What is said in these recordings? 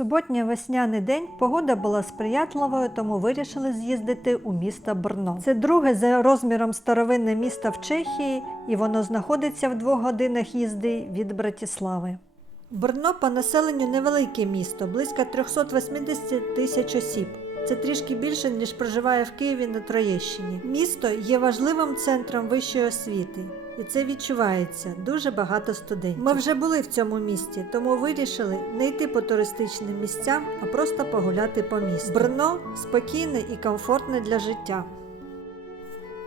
суботній весняний день погода була сприятливою, тому вирішили з'їздити у місто Брно. Це друге за розміром старовинне місто в Чехії, і воно знаходиться в двох годинах їзди від Братіслави. Брно по населенню невелике місто, близько 380 тисяч осіб. Це трішки більше, ніж проживає в Києві на Троєщині. Місто є важливим центром вищої освіти, і це відчувається дуже багато студентів. Ми вже були в цьому місті, тому вирішили не йти по туристичним місцям, а просто погуляти по місту. Брно спокійне і комфортне для життя.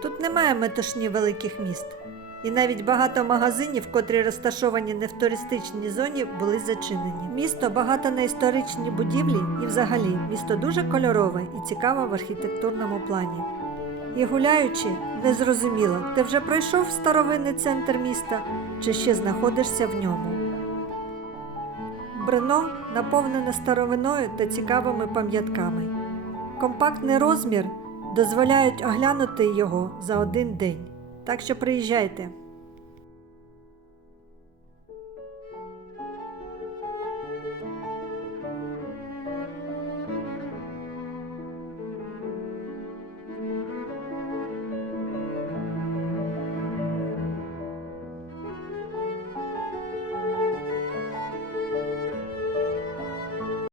Тут немає метушні великих міст. І навіть багато магазинів, котрі розташовані не в туристичній зоні, були зачинені. Місто багато на історичні будівлі і взагалі місто дуже кольорове і цікаве в архітектурному плані. І гуляючи, незрозуміло, ти вже пройшов старовинний центр міста чи ще знаходишся в ньому. Брно наповнене старовиною та цікавими пам'ятками. Компактний розмір дозволяють оглянути його за один день. Так що приїжджайте.